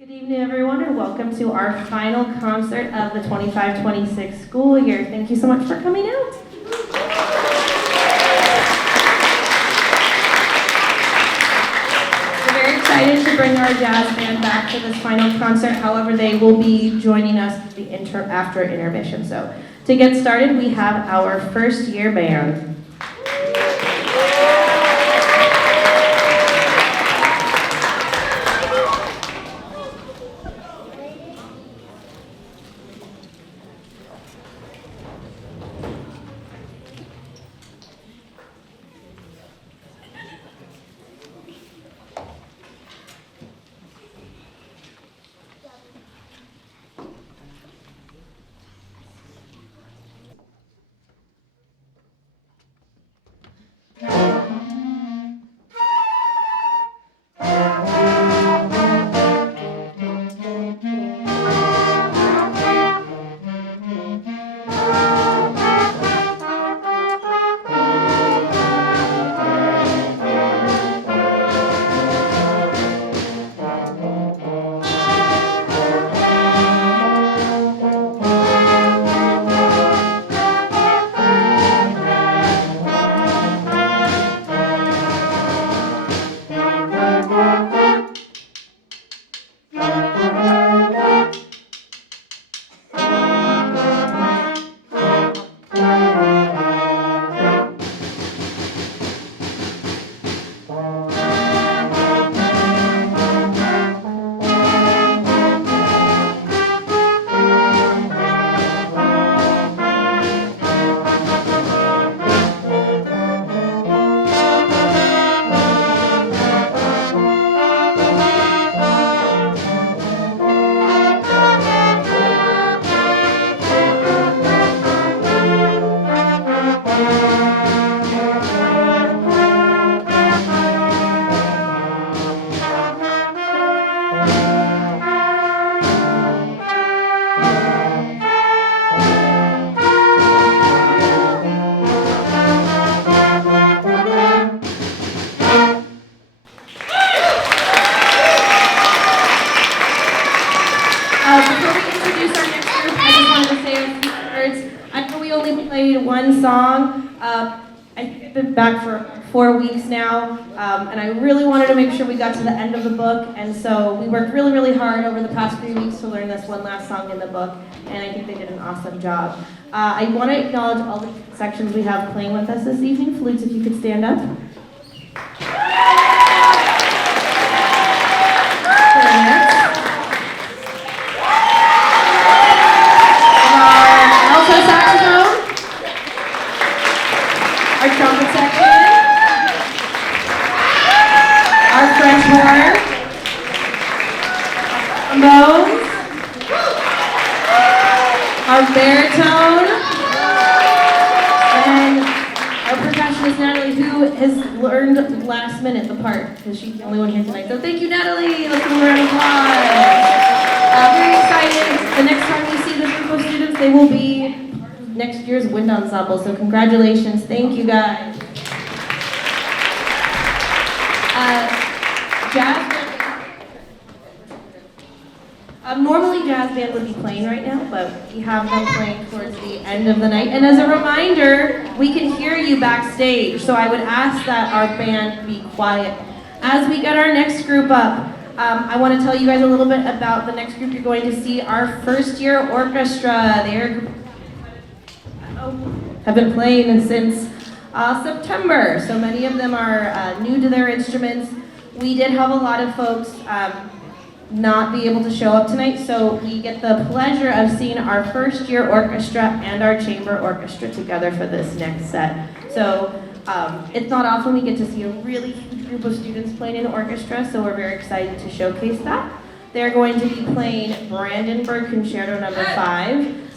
Good evening, everyone, and welcome to our final concert of the 25-26 school year. Thank you so much for coming out. We're very excited to bring our jazz band back for this final concert. However, they will be joining us after intermission. So to get started, we have our first year band. Back for 4 weeks now, and I really wanted to make sure we got to the end of the book, and so we worked really, really hard over the past few weeks to learn this one last song in the book, and I think they did an awesome job. I want to acknowledge all the sections we have playing with us this evening. Flutes, if you could stand up. Alto saxophone. Our trumpet section, our French horn, trombones, our baritone, and our percussionist Natalie, who has learned last minute the part, because she's the only one here tonight. So thank you, Natalie. Let's give her a round of applause. Very excited. The next time we see this group of students, they will be next year's wind ensemble, so congratulations. Thank you, guys. Jazz band. Normally jazz band would be playing right now, but we have them playing towards the end of the night. And as a reminder, we can hear you backstage, so I would ask that our band be quiet. As we get our next group up, I want to tell you guys a little bit about the next group you're going to see, our first year orchestra. Have been playing since September, so many of them are new to their instruments. We did have a lot of folks not be able to show up tonight, so we get the pleasure of seeing our first year orchestra and our chamber orchestra together for this next set. So it's not often we get to see a really huge group of students playing in orchestra, so we're very excited to showcase that. They're going to be playing Brandenburg Concerto No. 5.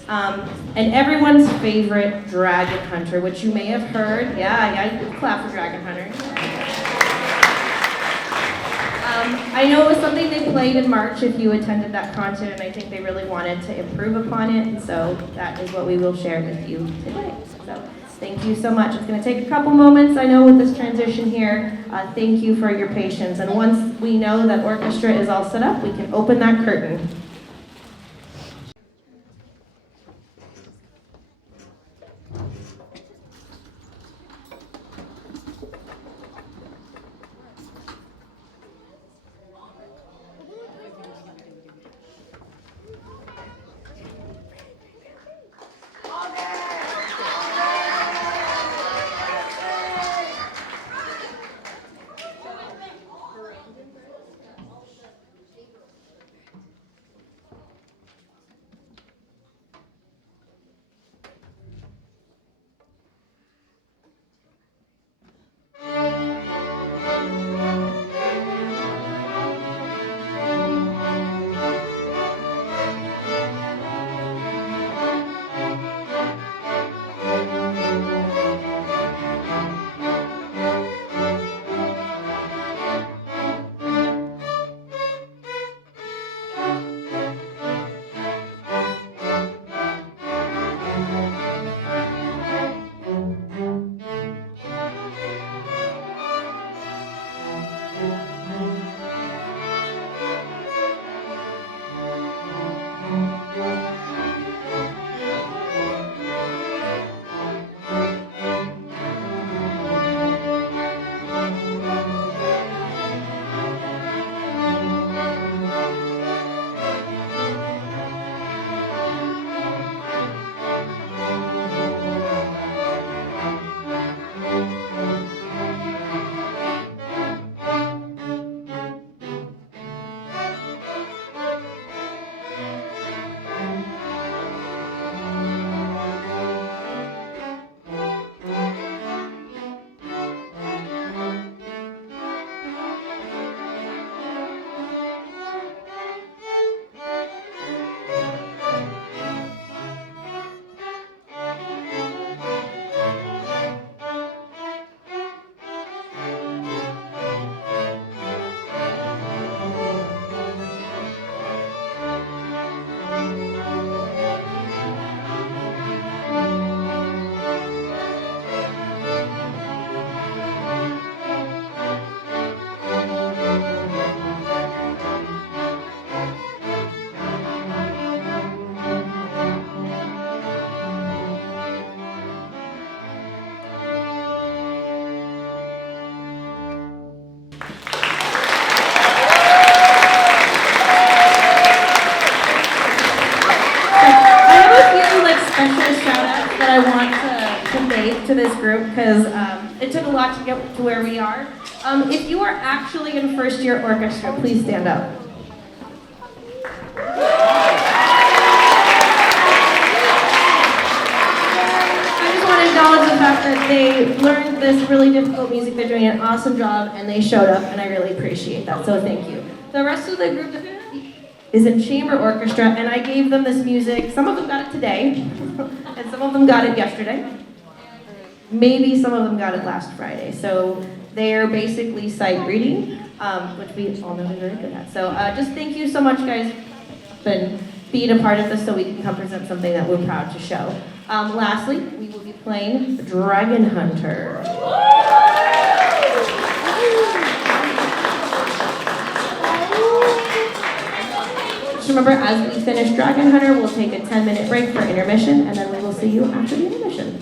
And everyone's favorite Dragonhunter, which you may have heard. Yeah, you can clap for Dragonhunter. I know it was something they played in March if you attended that concert, and I think they really wanted to improve upon it, and so that is what we will share with you today. So Thank you so much. It's going to take a couple moments, I know, with this transition here. Thank you for your patience. And once we know that orchestra is all set up, we can open that curtain. To this group because it took a lot to get to where we are. If you are actually in first year orchestra, please stand up. I just want to acknowledge the fact that they learned this really difficult music. They're doing an awesome job and they showed up, and I really appreciate that, so thank you. The rest of the group is in chamber orchestra, and I gave them this music. Some of them got it today and some of them got it yesterday. Maybe some of them got it last Friday. So they're basically sight reading, which we all know they're very good at. So just thank you so much, guys, for being a part of this so we can come present something that we're proud to show. Lastly, we will be playing Dragonhunter. Just remember, as we finish Dragonhunter, we'll take a 10-minute break for intermission, and then we will see you after the intermission.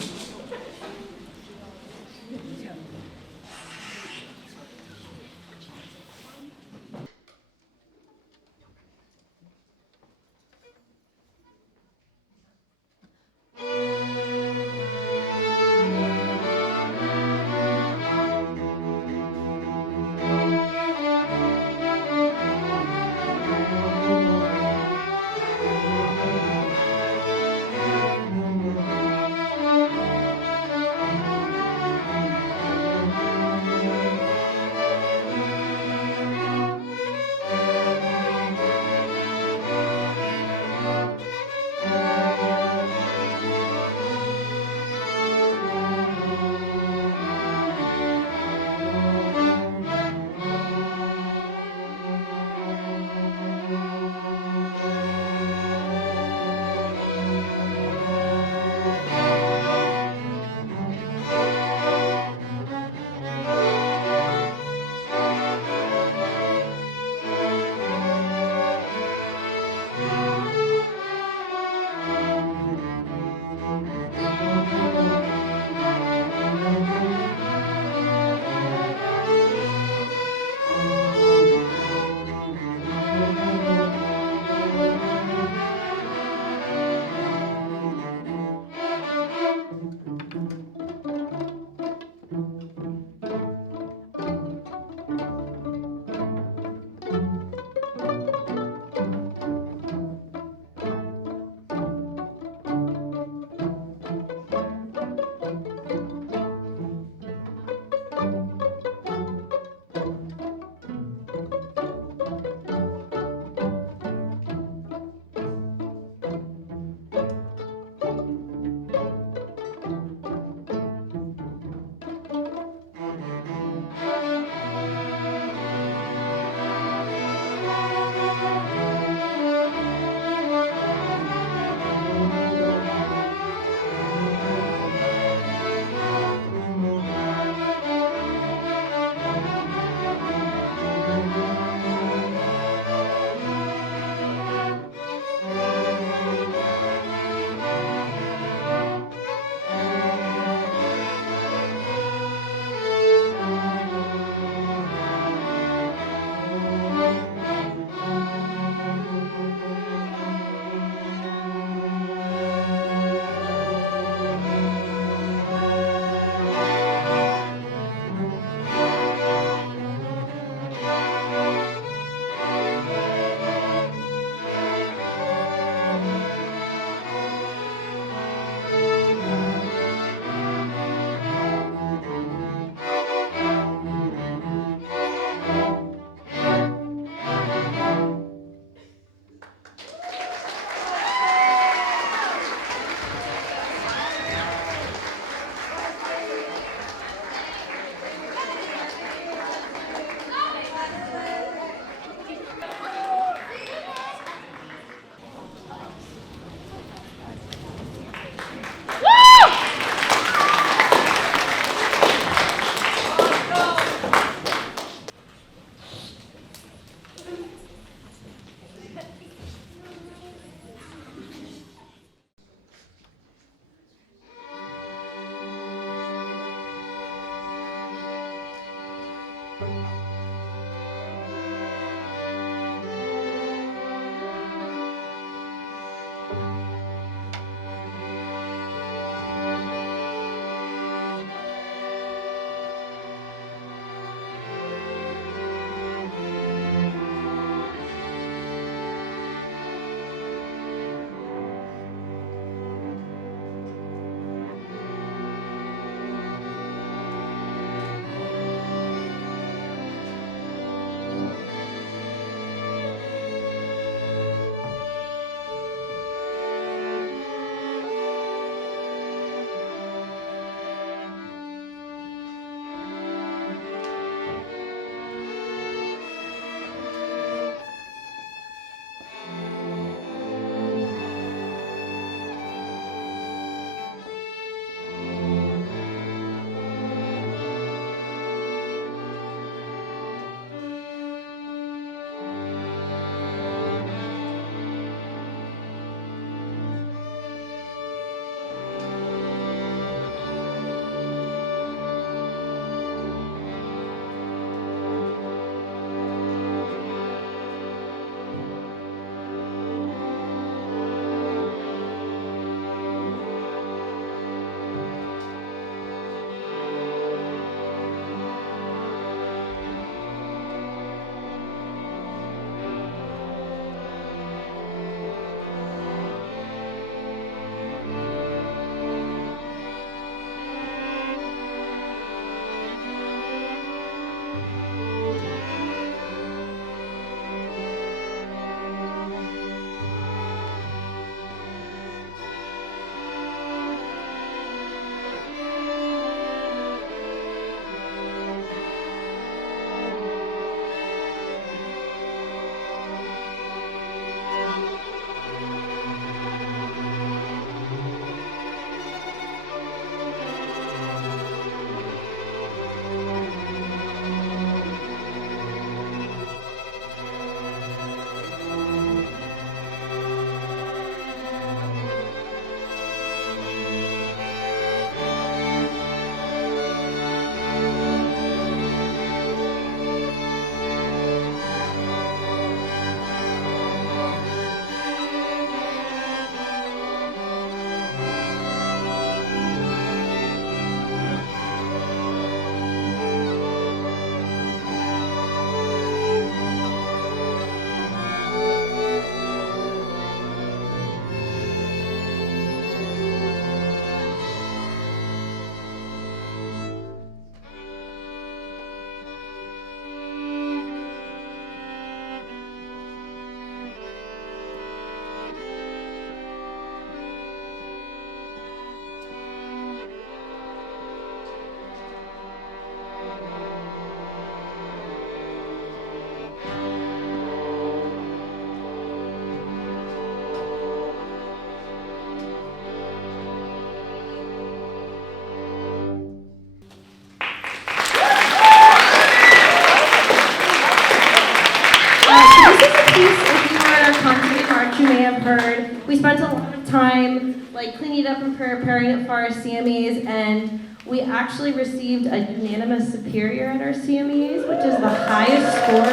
heard. We spent a lot of time like cleaning it up and preparing it for our CMEs, and we actually received a unanimous superior at our CMEs, which is the highest score.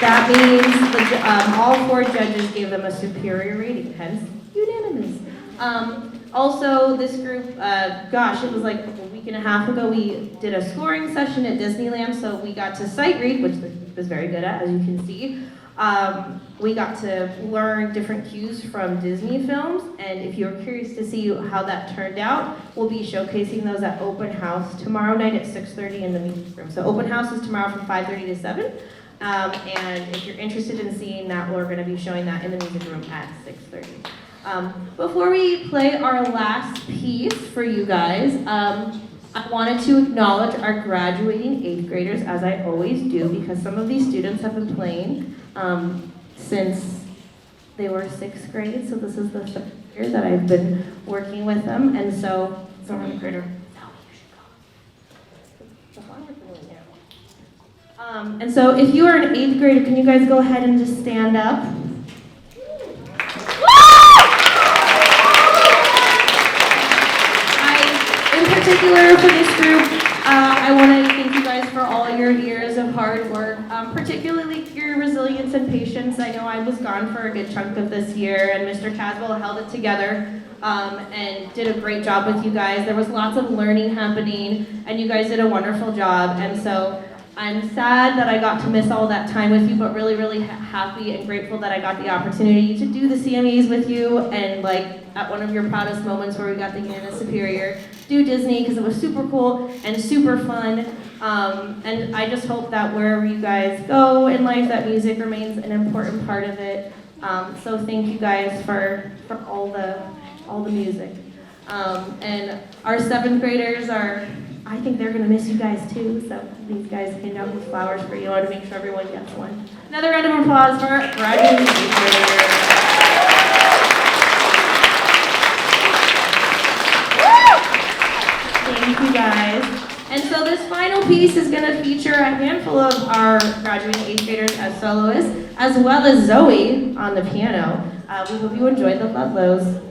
That means all 4 judges gave them a superior rating, hence unanimous. Also, this group, it was like a week and a half ago, we did a scoring session at Disneyland, so we got to sight read, which the group was very good at, as you can see. We got to learn different cues from Disney films, and if you're curious to see how that turned out, we'll be showcasing those at Open House tomorrow night at 6:30 in the music room. So Open House is tomorrow from 5:30 to 7. And if you're interested in seeing that, we're going to be showing that in the music room at 6:30. Before we play our last piece for you guys, I wanted to acknowledge our graduating 8th graders, as I always do, because some of these students have been playing since they were 6th grade, so this is the 3rd year that I've been working with them, and so 7th grader, Zoey, you should go. The flowers are really narrow. And so if you are an 8th grader, can you guys go ahead and just stand up? In particular for this group, I want to thank you guys for all your years of hard work, particularly your resilience and patience. I know I was gone for a good chunk of this year, and Mr. Caswell held it together and did a great job with you guys. There was lots of learning happening, and you guys did a wonderful job. And so I'm sad that I got to miss all that time with you, but really, really happy and grateful that I got the opportunity to do the CMEs with you, and like at one of your proudest moments where we got the Guinness Superior, do Disney, because it was super cool and super fun. And I just hope that wherever you guys go in life, that music remains an important part of it. So thank you guys for all the music. And our 7th graders I think they're gonna miss you guys too, so these guys hand out these flowers for you. I want to make sure everyone gets one. Another round of applause for our graduating 8th graders. Thank you guys. And so this final piece is gonna feature a handful of our graduating 8th graders as soloists, as well as Zoey on the piano. We hope you enjoyed the Ludlows.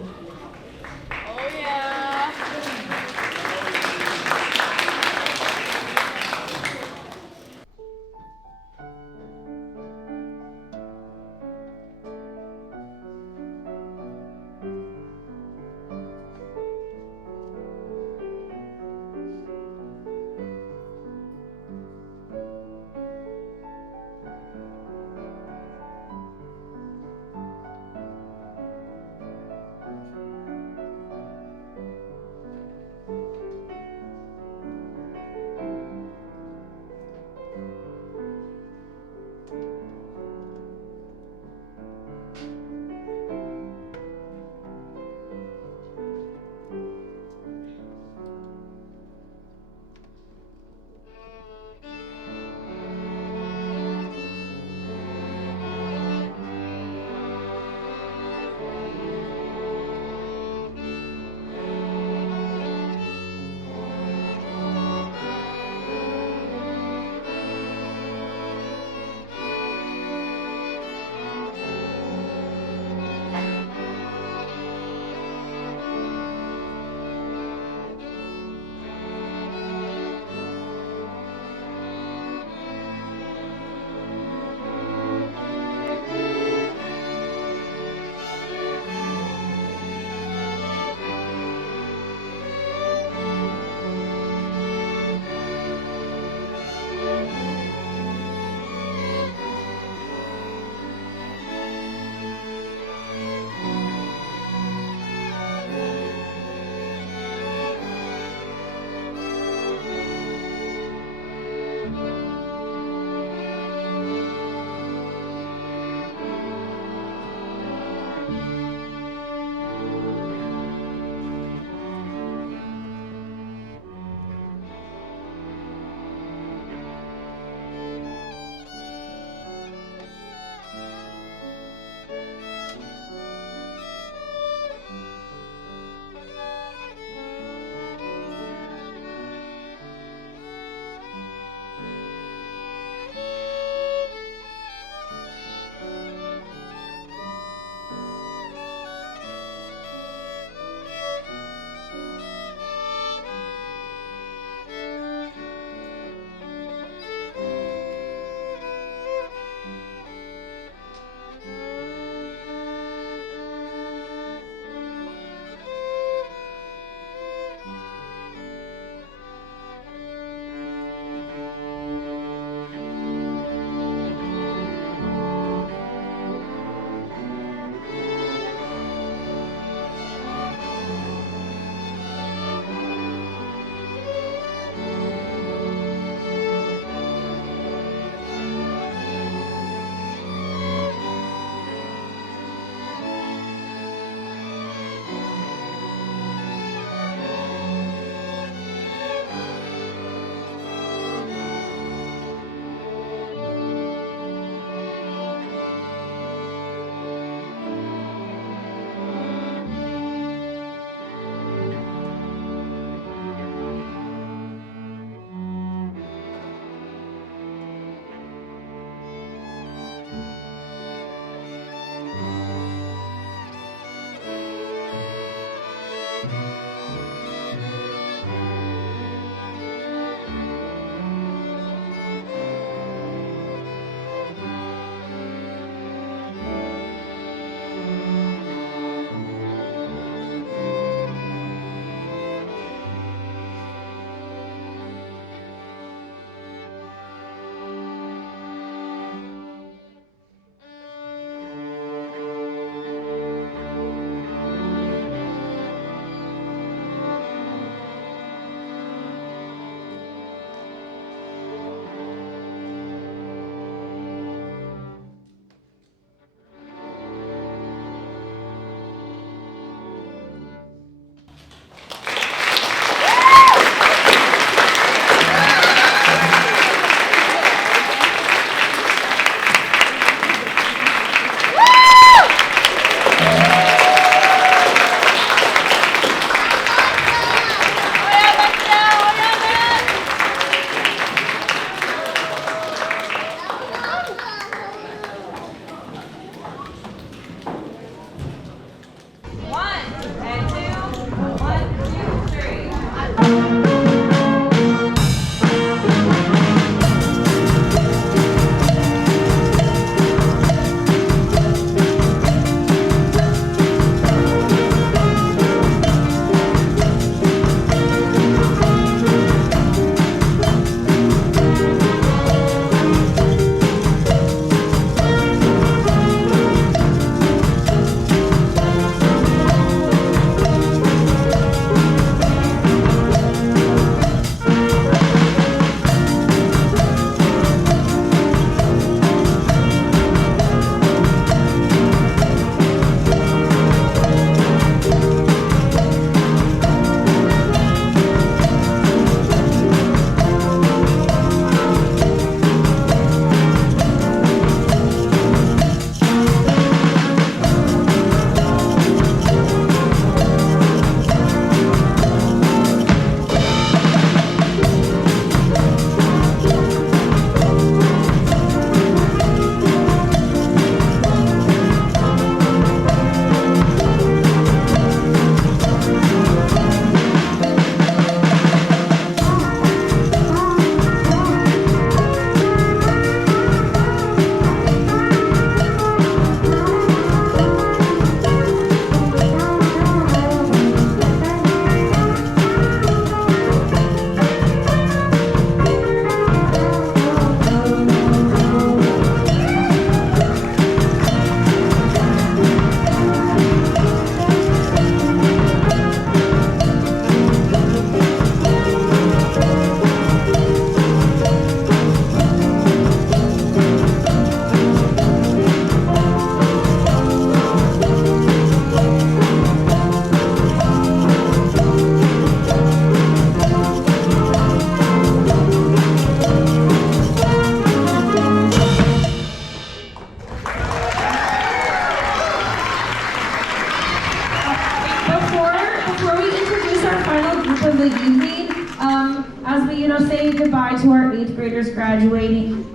As we, say goodbye to our 8th graders graduating,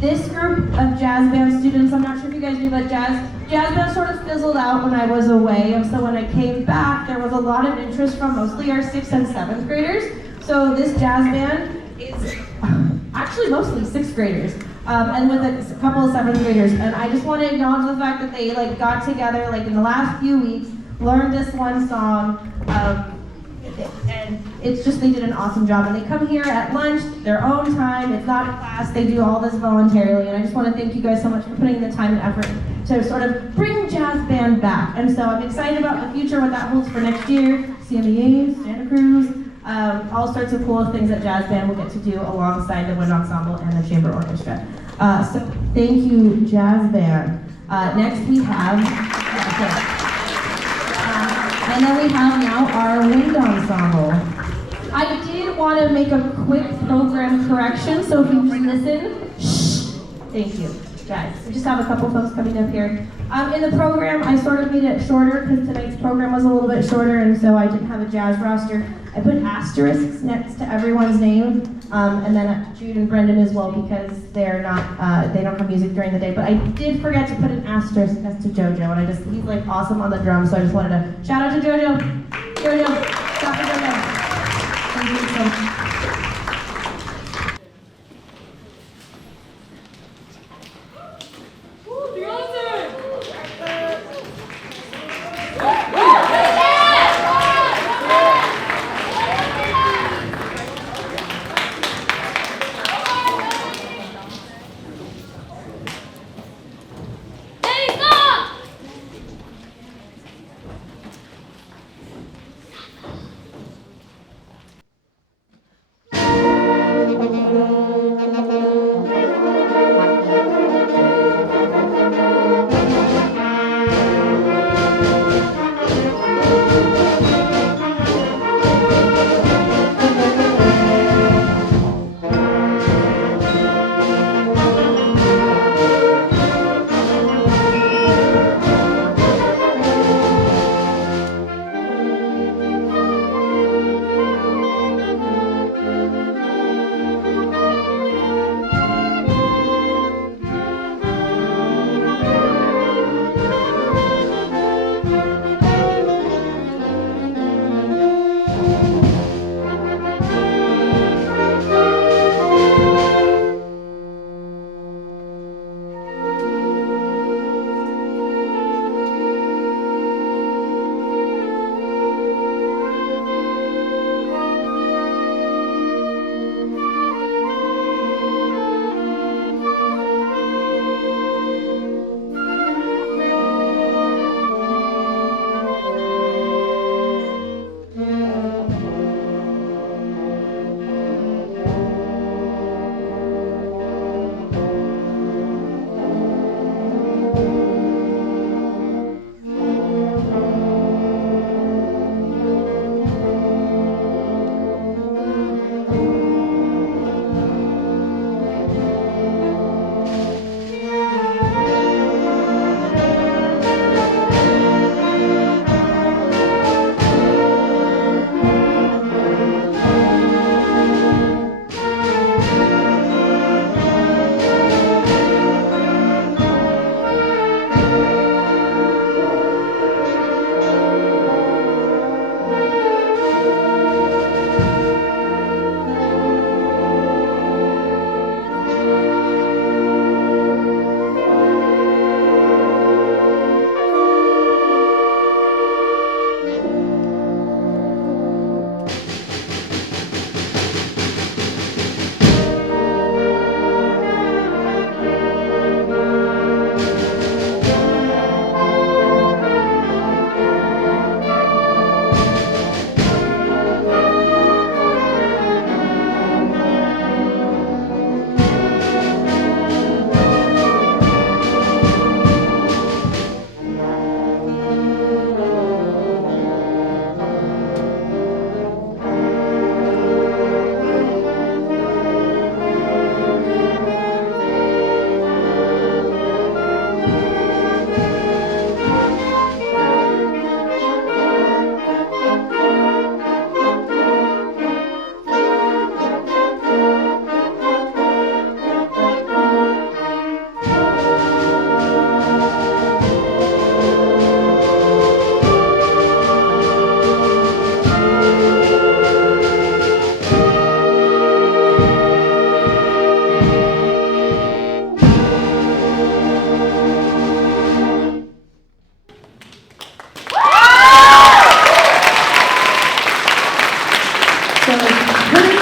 this group of jazz band students, I'm not sure if you guys knew, but jazz band sort of fizzled out when I was away, and so when I came back, there was a lot of interest from mostly our 6th and 7th graders. So this jazz band is actually mostly 6th graders, and with a couple of 7th graders. And I just want to acknowledge the fact that they got together in the last few weeks, learned this one song, and it's just, they did an awesome job. And they come here at lunch, their own time, it's not a class, they do all this voluntarily. And I just want to thank you guys so much for putting in the time and effort to sort of bring jazz band back. And so I'm excited about the future, what that holds for next year, CMEA, Santa Cruz, all sorts of cool things that jazz band will get to do alongside the wind ensemble and the chamber orchestra. So thank you, jazz band. Next we have, and then we have now our wind ensemble. I did want to make a quick program correction, so if you listen, shh, thank you, guys. We just have a couple folks coming up here. In the program, I sort of made it shorter because tonight's program was a little bit shorter, and so I didn't have a jazz roster. I put asterisks next to everyone's name, and then Jude and Brendan as well, because they're not, they don't have music during the day. But I did forget to put an asterisk next to JoJo, and he's awesome on the drums, so I just wanted to shout out to JoJo. JoJo, shout out to JoJo. Thank you so much.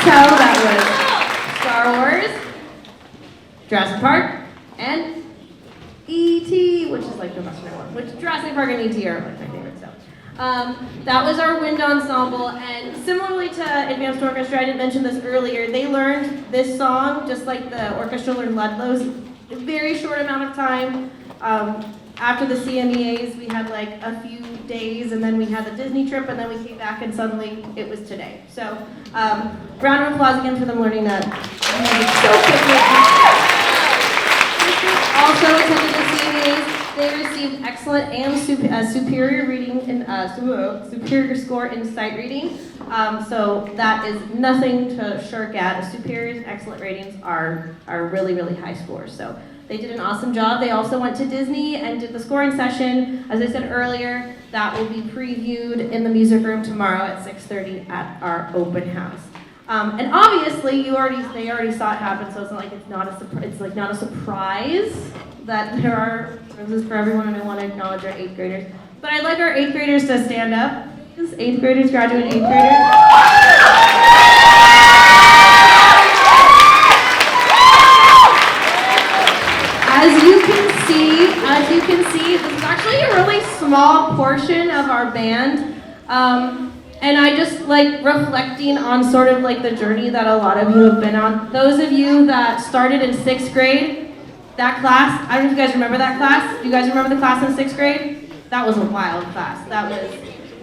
tell, that was Star Wars, Jurassic Park, and E.T., which is like the Western one, which Jurassic Park and E.T. are like my favorite stuff. That was our wind ensemble, and similarly to Advanced Orchestra, I didn't mention this earlier, they learned this song, just like the orchestra learned Ludlows, a very short amount of time. After the CMEAs, we had like a few days, and then we had the Disney trip, and then we came back, and suddenly it was today. So, round of applause again for them learning that so quickly. Also attended the CMEAs. They received excellent and superior reading and superior score in sight reading. So that is nothing to shirk at. Superior and excellent ratings are really, really high scores. So they did an awesome job. They also went to Disney and did the scoring session. As I said earlier, that will be previewed in the music room tomorrow at 6:30 at our open house. And obviously, they already saw it happen, so it's not like it's not a surprise that there are roses for everyone, and I want to acknowledge our 8th graders. But I'd like our 8th graders to stand up. 8th graders, graduate 8th graders. As you can see, this is actually a really small portion of our band. And I just like reflecting on sort of like the journey that a lot of you have been on. Those of you that started in 6th grade, that class, I don't know if you guys remember that class. Do you guys remember the class in 6th grade? That was a wild class.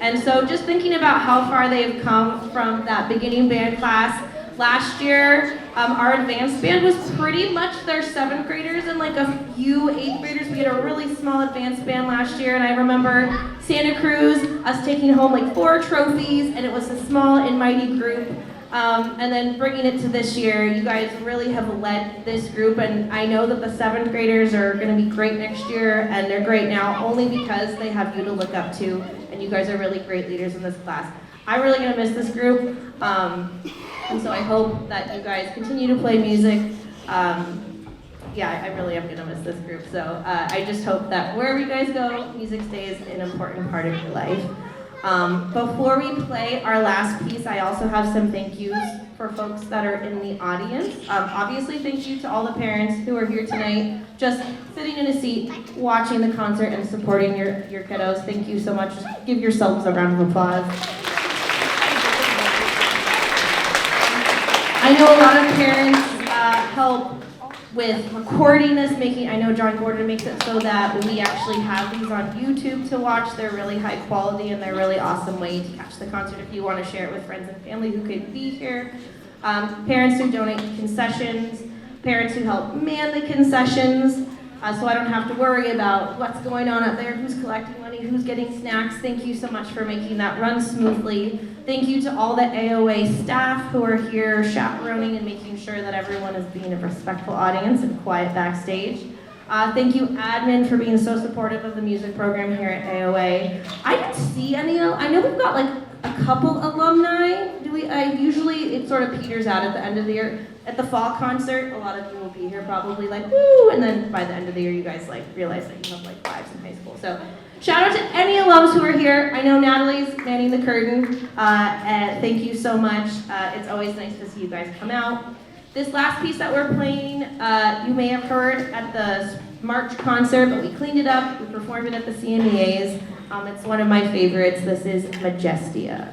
And so just thinking about how far they've come from that beginning band class. Last year, our advanced band was pretty much their 7th graders and like a few 8th graders. We had a really small advanced band last year, and I remember Santa Cruz, us taking home like 4 trophies, and it was a small and mighty group. And then bringing it to this year, you guys really have led this group, and I know that the 7th graders are going to be great next year, and they're great now only because they have you to look up to, and you guys are really great leaders in this class. I'm really going to miss this group. And so I hope that you guys continue to play music. I really am going to miss this group. So I just hope that wherever you guys go, music stays an important part of your life. Before we play our last piece, I also have some thank yous for folks that are in the audience. Obviously, thank you to all the parents who are here tonight, just sitting in a seat, watching the concert and supporting your kiddos. Thank you so much. Just give yourselves a round of applause. I know a lot of parents help with recording this, I know John Gordon makes it so that we actually have these on YouTube to watch. They're really high quality and they're a really awesome way to catch the concert if you want to share it with friends and family who couldn't be here. Parents who donate concessions, parents who help man the concessions, so I don't have to worry about what's going on out there, who's collecting money, who's getting snacks. Thank you so much for making that run smoothly. Thank you to all the AOA staff who are here chaperoning and making sure that everyone is being a respectful audience and quiet backstage. Thank you, admin, for being so supportive of the music program here at AOA. I didn't see any, I know we've got like a couple alumni. Usually it sort of peters out at the end of the year. At the fall concert, a lot of you will be here probably like, woo, and then by the end of the year you guys like realize that you have like 5s in high school. So shout out to any alums who are here. I know Natalie's manning the curtain. And thank you so much. It's always nice to see you guys come out. This last piece that we're playing, you may have heard at the March concert, but we cleaned it up. We performed it at the CMEAs. It's one of my favorites. This is Majestia.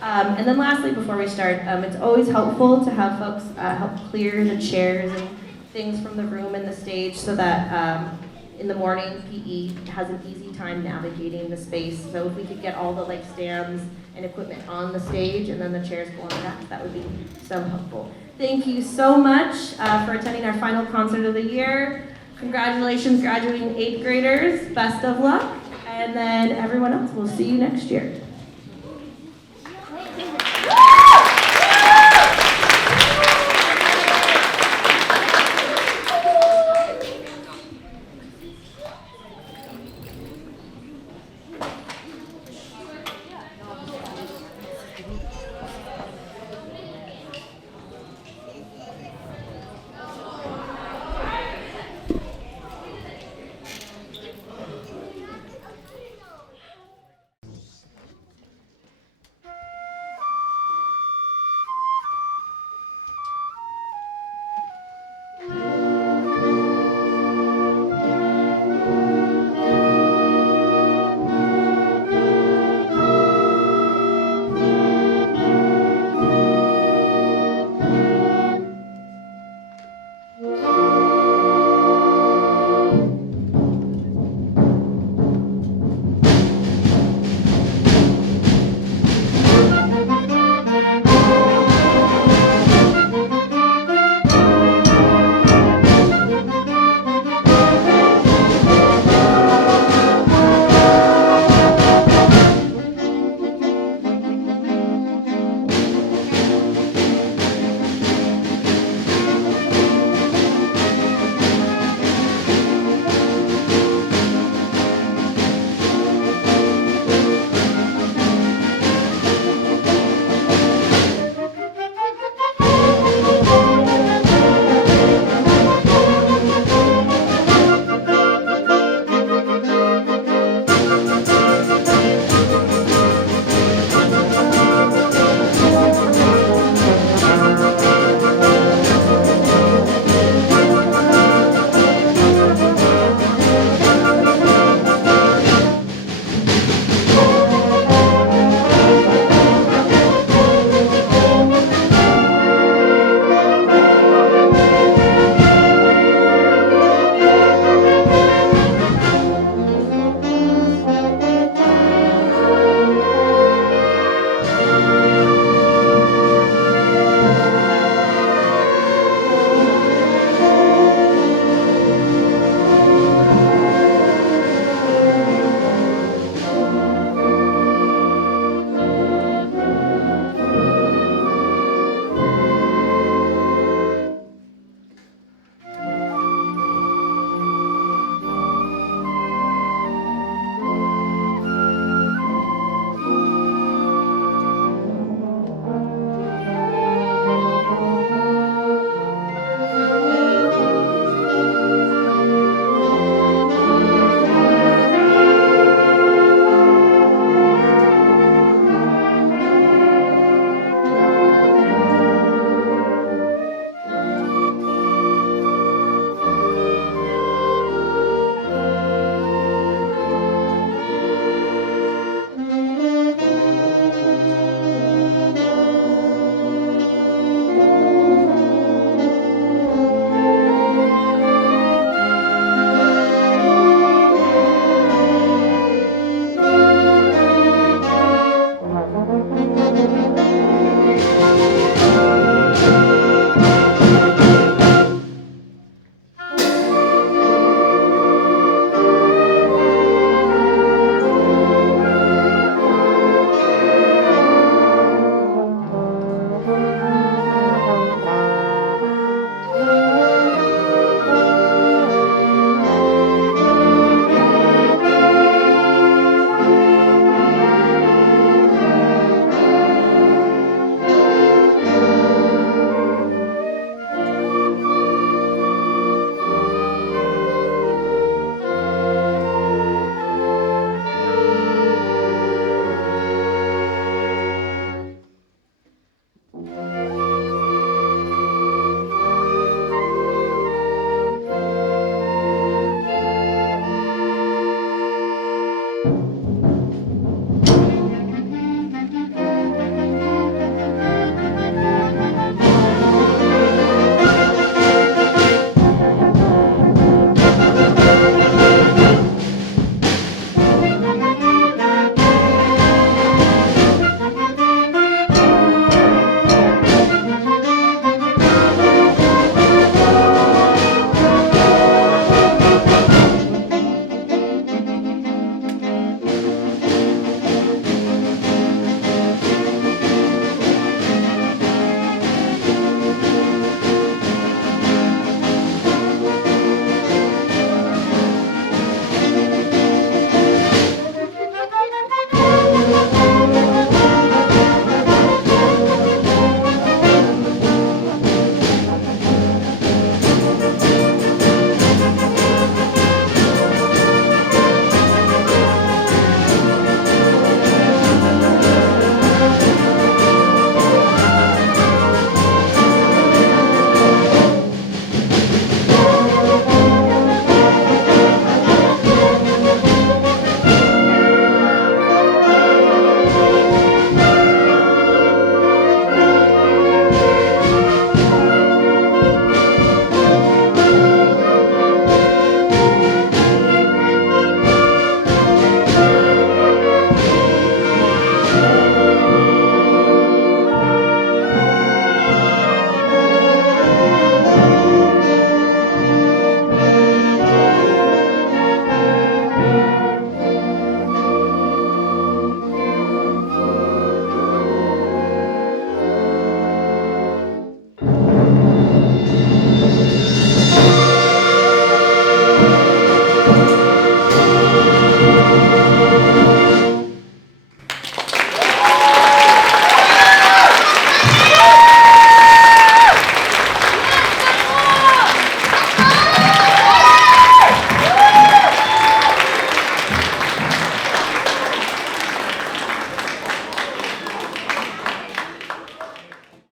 And then lastly, before we start, it's always helpful to have folks help clear the chairs and things from the room and the stage so that in the morning, PE has an easy time navigating the space. So if we could get all the like stands and equipment on the stage and then the chairs go on the back, that would be so helpful. Thank you so much for attending our final concert of the year. Congratulations, graduating 8th graders. Best of luck. And then everyone else, we'll see you next year.